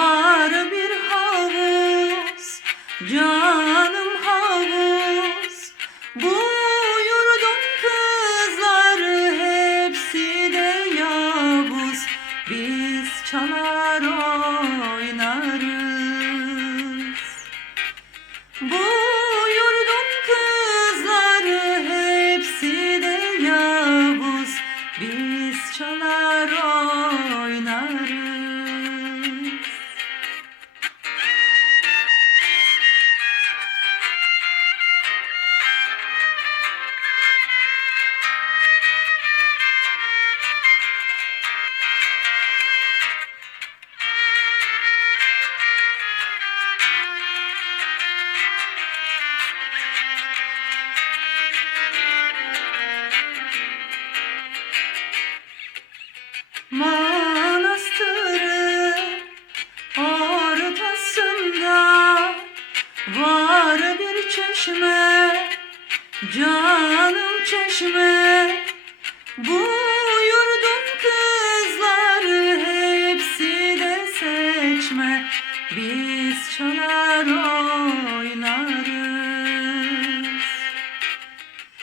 var bir havuz Canım havuz. Bu yurdun kızları Hepsi de yavuz. Biz çalar oynarız. Bu yurdun kızları Hepsi de yavuz. Biz çalar oynarız. Çeşme, canım çeşme. Bu yurdun kızları hepsi de seçme, biz çalar oynarız.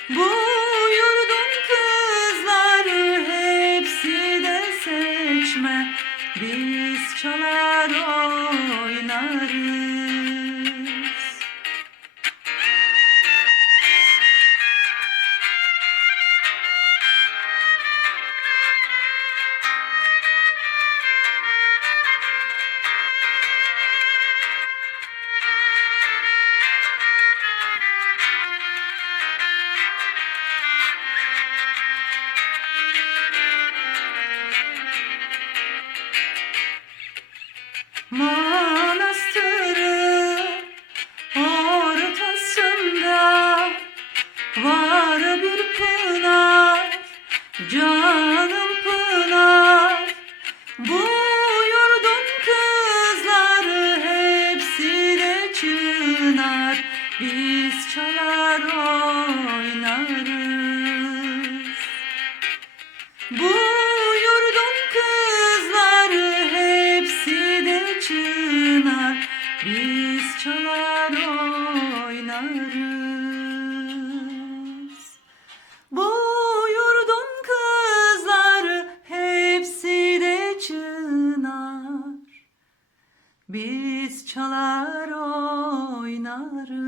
Bu yurdun kızları hepsi de seçme Biz çalar oynarız oynarız. Bu yurdun kızları hepsi de çınar, biz çalar oynarız.